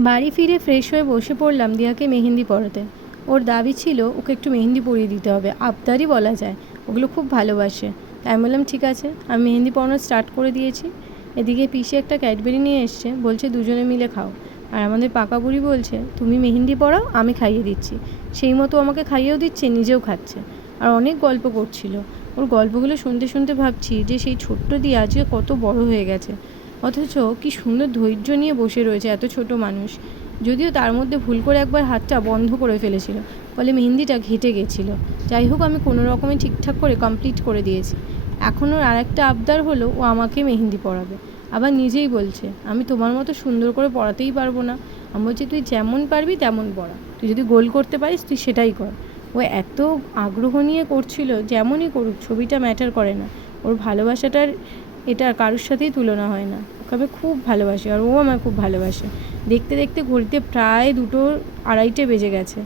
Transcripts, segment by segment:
বাড়ি ফিরে ফ্রেশ হয়ে বসে পড়লাম দিয়াকে মেহেন্দি পরাতে। ওর দাবি ছিল, ওকে একটু মেহেন্দি পরিয়ে দিতে হবে। আবদারই বলা যায়, ওগুলো খুব ভালোবাসে। তাই বললাম, ঠিক আছে। আমি মেহেন্দি পরানো স্টার্ট করে দিয়েছি। এদিকে পিসে একটা ক্যাডবেরি নিয়ে এসছে, বলছে, দুজনে মিলে খাও। আর আমাদের পাকা বুড়ি বলছে, তুমি মেহেন্দি পরাও, আমি খাইয়ে দিচ্ছি। সেই মতো আমাকে খাইয়েও দিচ্ছে, নিজেও খাচ্ছে। আর অনেক গল্প করছিল। ওর গল্পগুলো শুনতে শুনতে ভাবছি যে, সেই ছোট্ট দিয়ে আজকে কত বড় হয়ে গেছে। অথচ কি সুন্দর ধৈর্য নিয়ে বসে রয়েছে এত ছোট মানুষ। যদিও তার মধ্যে ভুল করে একবার হাতটা বন্ধ করে ফেলেছিল, ফলে মেহেন্দিটা ঘেটে গেছিল। যাই হোক, আমি কোনো রকমে ঠিকঠাক করে কমপ্লিট করে দিয়েছি। এখন ওর আরেকটা আবদার হলো, ও আমাকে মেহেন্দি পড়াবে আবার নিজেই বলছে, আমি তোমার মতো সুন্দর করে পড়াতেই পারব না। আমি বলছি, তুই যেমন পারবি তেমন পড়া তুই যদি গোল করতে পারিস, তুই সেটাই কর। ও এত আগ্রহ নিয়ে করছিল, যেমনই করুক, ছবিটা ম্যাটার করে না। ওর ভালোবাসাটার এটা কারোর সাথেই তুলনা হয় না। ওকে আমি খুব ভালোবাসি আর ও আমায় খুব ভালোবাসে। দেখতে দেখতে ঘড়িতে প্রায় দুটো আড়াইটে বেজে গেছে।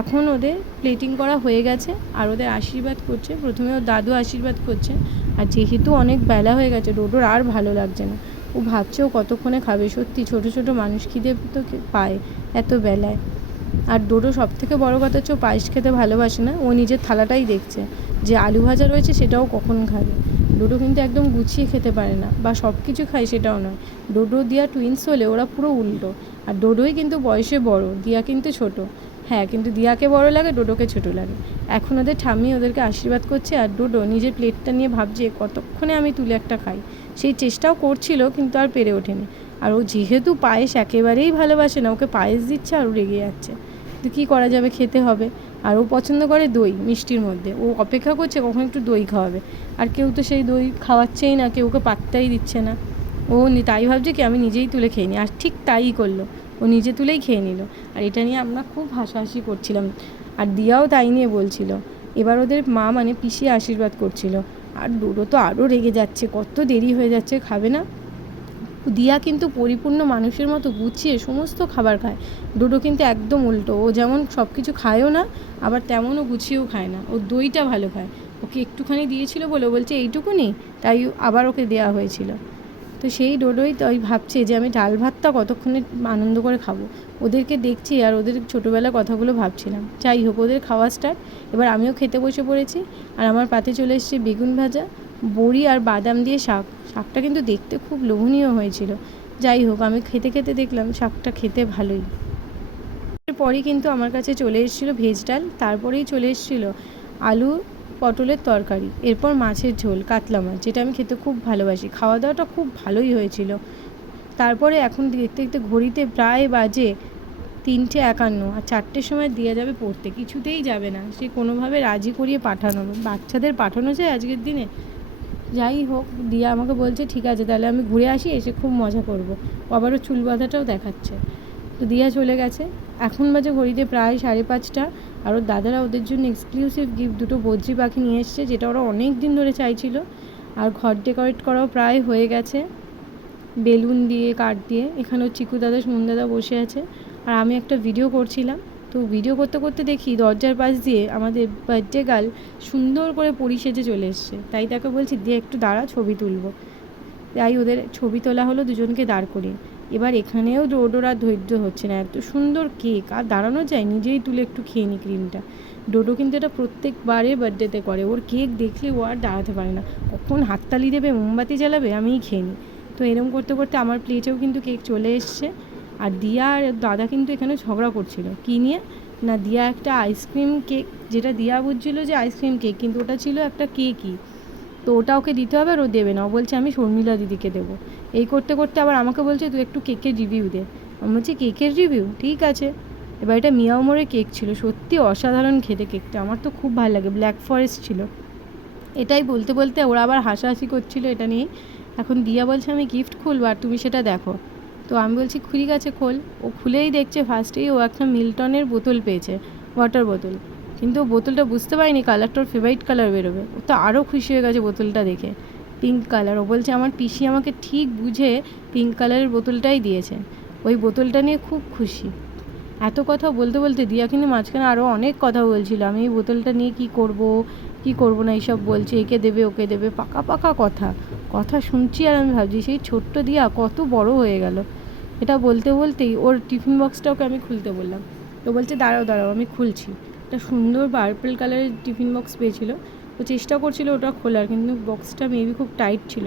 এখন ওদের প্লেটিং করা হয়ে গেছে আর ওদের আশীর্বাদ করছে। প্রথমে ওর দাদু আশীর্বাদ করছে আর যেহেতু অনেক বেলা হয়ে গেছে ডোডোর আর ভালো লাগছে না। ও ভাবছে ও কতক্ষণে খাবে? সত্যি ছোট ছোট মানুষ খিদে তো পায় এত বেলায়। আর ডোডো সব থেকে বড় কথা হচ্ছে ও পায়েস খেতে ভালোবাসে না। ও নিজের থালাটাই দেখছে যে আলু ভাজা রয়েছে সেটাও কখন খাবে। ডোডো কিন্তু একদম গুছিয়ে খেতে পারে না বা সব কিছু খায় সেটাও নয়। ডোডো, দিয়া টুইন্স হলে ওরা পুরো উল্টো। আর ডোডোই কিন্তু বয়সে বড়, দিয়া কিন্তু ছোট। হ্যাঁ কিন্তু দিয়াকে বড় লাগে, ডোডোকে ছোট লাগে। এখন ওদের ঠাম্মি ওদেরকে আশীর্বাদ করছে আর ডোডো নিজের প্লেটটা নিয়ে ভাবছে, কতক্ষণে আমি তুলে একটা খাই? সেই চেষ্টাও করছিল, কিন্তু আর পেরে ওঠেনি। আর ও যেহেতু পায়েস একেবারেই ভালোবাসে না, ওকে পায়েস দিচ্ছে আর ও রেগে যাচ্ছে। তো কী করা যাবে খেতে হবে। আর ও পছন্দ করে দই মিষ্টির মধ্যে। ও অপেক্ষা করছে কখন একটু দই খাওয়াবে। আর কেউ তো সেই দই খাওয়াচ্ছেই না, কেউ ওকে পাত্তাই দিচ্ছে না। ও তাই ভাবছে কি, আমি নিজেই তুলে খেয়ে নিই। আর ঠিক তাই করল। ও নিজে তুলেই খেয়ে নিল। আর এটা নিয়ে আমরা খুব হাসাহাসি করছিলাম। আর দিয়াও তাই নিয়ে বলছিল। এবার ওদের মা মানে পিসি আশীর্বাদ করছিল। আর ডোডো তো আরও রেগে যাচ্ছে। কত দেরি হয়ে যাচ্ছে, খাবে না? দিয়া কিন্তু পরিপূর্ণ মানুষের মতো গুছিয়ে সমস্ত খাবার খায়। ডোডো কিন্তু একদম উল্টো। ও যেমন সব কিছু খায়ও না, আবার তেমনও গুছিয়েও খায় না। ও দইটা ভালো খায়। ওকে একটুখানি দিয়েছিল বলে বলছে, এইটুকুনি? তাই আবার ওকে দেওয়া হয়েছিল। তো সেই ডোডোই তো ওই ভাবছে যে, আমি ডাল ভাতটা কতক্ষণে আনন্দ করে খাব? ওদেরকে দেখছি আর ওদের ছোটোবেলার কথাগুলো ভাবছিলাম। যাই হোক, ওদের খাওয়া স্টার্ট এবার আমিও খেতে বসে পড়েছি। আর আমার পাতে চলে এসেছে বেগুন ভাজা। বড়ি আর বাদাম দিয়ে শাক। শাকটা কিন্তু দেখতে খুব লোভনীয় হয়েছিল। যাই হোক, আমি খেতে খেতে দেখলাম শাকটা খেতে ভালোই। এরপরই কিন্তু আমার কাছে চলে এসেছিল ভেজ ডাল। তারপরেই চলে এসেছিল আলু পটলের তরকারি, এরপর মাছের ঝোল, কাতলা মাছ, যেটা আমি খেতে খুব ভালোবাসি। খাওয়া দাওয়াটা খুব ভালোই হয়েছিল। তারপরে এখন দেখতে দেখতে ঘড়িতে প্রায় বাজে তিনটে একান্ন আর চারটের সময় দিয়ে যাবে পড়তে। কিছুতেই যাবে না। সে কোনোভাবে রাজি করিয়ে পাঠানো। বাচ্চাদের পাঠানো যায় আজকের দিনে? যাই হোক, দিয়া আমাকে বলছে, ঠিক আছে, তাহলে আমি ঘুরে আসি, এসে খুব মজা করব। আবারও চুল বাঁধাটাও দেখাচ্ছে। তো দিয়া চলে গেছে। এখন বাজে ঘড়িতে প্রায় সাড়ে পাঁচটা। আর ওর দাদারা ওদের জন্য এক্সক্লুসিভ গিফট দুটো বদ্রি পাখি নিয়ে এসছে, যেটা ওরা অনেক দিন ধরে চাইছিল। আর ঘর ডেকোরেট করাও প্রায় হয়ে গেছে। বেলুন দিয়ে, কাঠ দিয়ে। এখানে ওর চিকু দাদা, সুমন দাদা বসে আছে। আর আমি একটা ভিডিও করছিলাম। তো ভিডিও করতে করতে দেখি দরজার পাশ দিয়ে আমাদের বার্থডে গার্ল সুন্দর করে পরি সেজে চলে এসছে। তাই তাকে বলছি দিয়ে একটু দাঁড়া, ছবি তুলবো। তাই ওদের ছবি তোলা হলো দুজনকে দাঁড় করিয়ে। এবার এখানেও ডোডোর ধৈর্য হচ্ছে না। এত সুন্দর কেক, আর দাঁড়ানো যায়, নিজেই তুলে একটু খেয়ে নি ক্রিমটা ডোডো কিন্তু এটা প্রত্যেকবারে বার্থডেতে করে। ওর কেক দেখলে ও আর দাঁড়াতে পারে না। কখন হাততালি দেবে, মোমবাতি জ্বালাবে, আমিই খেয়ে নিই তো এরম করতে করতে আমার প্লেটেও কিন্তু কেক চলে এসছে। আর দিয়া আর দাদা কিন্তু এখানে ঝগড়া করছিল। কী নিয়ে? না, দিয়া একটা আইসক্রিম কেক যেটা দিয়া বুঝছিল যে আইসক্রিম কেক কিন্তু ওটা ছিল একটা কেকই তো ওটা ওকে দিতে হবে আর ও দেবে না। ও বলছে, আমি শর্মিলা দিদিকে দেবো। এই করতে করতে আবার আমাকে বলছে, তুই একটু কেকের রিভিউ দে। আমি বলছি কেকের রিভিউ ঠিক আছে। এবার এটা মিয়াও মোড়ের কেক ছিল। সত্যি অসাধারণ খেতে কেকটা আমার তো খুব ভালো লাগে। ব্ল্যাক ফরেস্ট ছিল। এটাই বলতে বলতে ওরা আবার হাসাহাসি করছিল এটা নিয়ে এখন দিয়া বলছে, আমি গিফট খুলবো আর তুমি সেটা দেখো। তো আমি বলছি ঠিক আছে খোল। ও খুলেই দেখছে ফার্স্টেই ও একটা মিল্টনের বোতল পেয়েছে ওয়াটার বোতল কিন্তু বোতলটা বুঝতে পারিনি কালারটা ওর ফেভারিট কালার বেরোবে। ও তো আরও খুশি হয়ে গেছে বোতলটা দেখে পিঙ্ক কালার ও বলছে, আমার পিসি আমাকে ঠিক বুঝে পিঙ্ক কালারের বোতলটাই দিয়েছে। ওই বোতলটা নিয়ে খুব খুশি। এত কথা বলতে বলতে দিয়া কিন্তু মাঝখানে আরও অনেক কথা বলছিল। আমি এই বোতলটা নিয়ে কি করব? কি করব না এইসব বলছে, একে দেবে, ওকে দেবে, পাকা পাকা কথা। কথা শুনছি আর আমি ভাবছি, সেই ছোট্ট দিয়া কত বড় হয়ে গেল। এটা বলতে বলতেই ওর টিফিন বক্সটা ওকে আমি খুলতে বললাম। তো বলছে, দাঁড়াও দাঁড়াও, আমি খুলছি। একটা সুন্দর পার্পল কালারের টিফিন বক্স পেয়েছিল। ও চেষ্টা করছিল ওটা খোলার, কিন্তু বক্সটা মেবি খুব টাইট ছিল।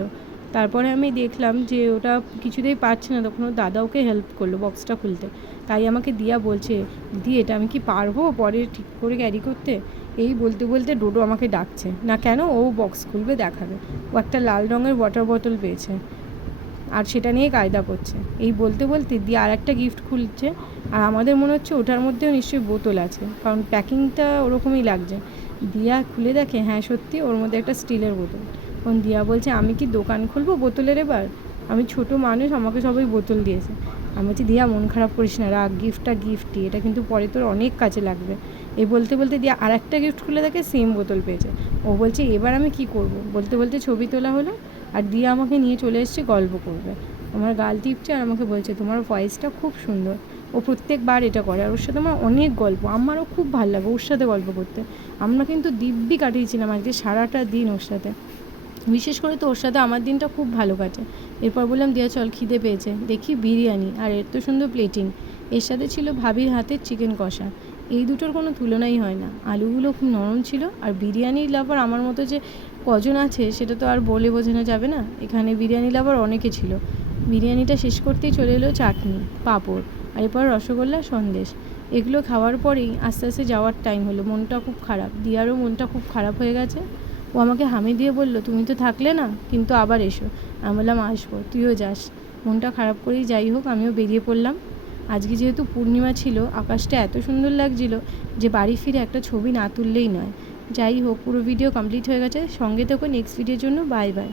তারপরে আমি দেখলাম যে ওটা কিছুতেই পারছে না। তখন ওর দাদা ওকে হেল্প করল বক্সটা খুলতে। তাই আমাকে দিয়া বলছে, দিদি, এটা আমি কি পারব? পরে ঠিক করে ক্যারি করতে? এই বলতে বলতে ডোডো আমাকে ডাকছে। না কেন? ও বক্স খুলবে, দেখাবে। ও একটা লাল রঙের ওয়াটার বোতল পেয়েছে আর সেটা নিয়ে কায়দা করছে। এই বলতে বলতে দিয়ে আর একটা গিফট খুলছে। আর আমাদের মনে হচ্ছে ওটার মধ্যেও নিশ্চয়ই বোতল আছে। কারণ প্যাকিংটা ওরকমই লাগছে। দিয়া খুলে দেখে হ্যাঁ সত্যি ওর মধ্যে একটা স্টিলের বোতল। তখন দিয়া বলছে, আমি কি দোকান খুলবো বোতলের এবার? আমি ছোট মানুষ, আমাকে সবাই বোতল দিয়েছে। আমি বলছি, দিয়া, মন খারাপ করিস না রাখ গিফটটা গিফটই। এটা কিন্তু পরে তোর অনেক কাজে লাগবে। এই বলতে বলতে দিয়া আর একটা গিফট খুলে দেখে সেম বোতল পেয়েছে। ও বলছে, এবার আমি কি করব? বলতে বলতে ছবি তোলা হলো আর দিয়া আমাকে নিয়ে চলে এসছে গল্প করবে। আমার গাল টিপছে আর আমাকে বলছে, তোমার ভয়েসটা খুব সুন্দর। ও প্রত্যেকবার এটা করে আর ওর সাথে আমার অনেক গল্প। আমারও খুব ভালো লাগে ওর সাথে গল্প করতে। আমরা কিন্তু দিব্যি কাটিয়েছিলাম আজকে সারাটা দিন ওর সাথে। বিশেষ করে তো ওর সাথে আমার দিনটা খুব ভালো কাটে। এরপর বললাম, দিয়া চল, খিদে পেয়েছে। দেখি বিরিয়ানি, আর এর তো সুন্দর প্লেটিং এর সাথে ছিল ভাবির হাতের চিকেন কষা। এই দুটোর কোনো তুলনাই হয় না। আলুগুলো খুব নরম ছিল, আর বিরিয়ানি লাভার আমার মতো যে কজন আছে, সেটা তো আর বলে বোঝানো যাবে না। এখানে বিরিয়ানি লাভার অনেকে ছিল। বিরিয়ানিটা শেষ করতেই চলে এলো চাটনি, পাঁপড়, আর এরপর রসগোল্লা, সন্দেশ। এগুলো খাওয়ার পরেই আস্তে আস্তে যাওয়ার টাইম হলো। মনটা খুব খারাপ। দিয়ারও মনটা খুব খারাপ হয়ে গেছে। ও আমাকে হামি দিয়ে বলল, তুমি তো থাকলে না, কিন্তু আবার এসো। আমি বললাম, আসব, তুইও যাস। মনটা খারাপ করেই যাই হোক, আমিও বেরিয়ে পড়লাম। আজকে যেহেতু পূর্ণিমা ছিল, আকাশটা এত সুন্দর লাগছিল যে বাড়ি ফিরে একটা ছবি না তুললেই নয়। যাই হোক, পুরো ভিডিও কমপ্লিট হয়ে গেছে। সঙ্গে থেকো নেক্সট ভিডিওর জন্য বাই বাই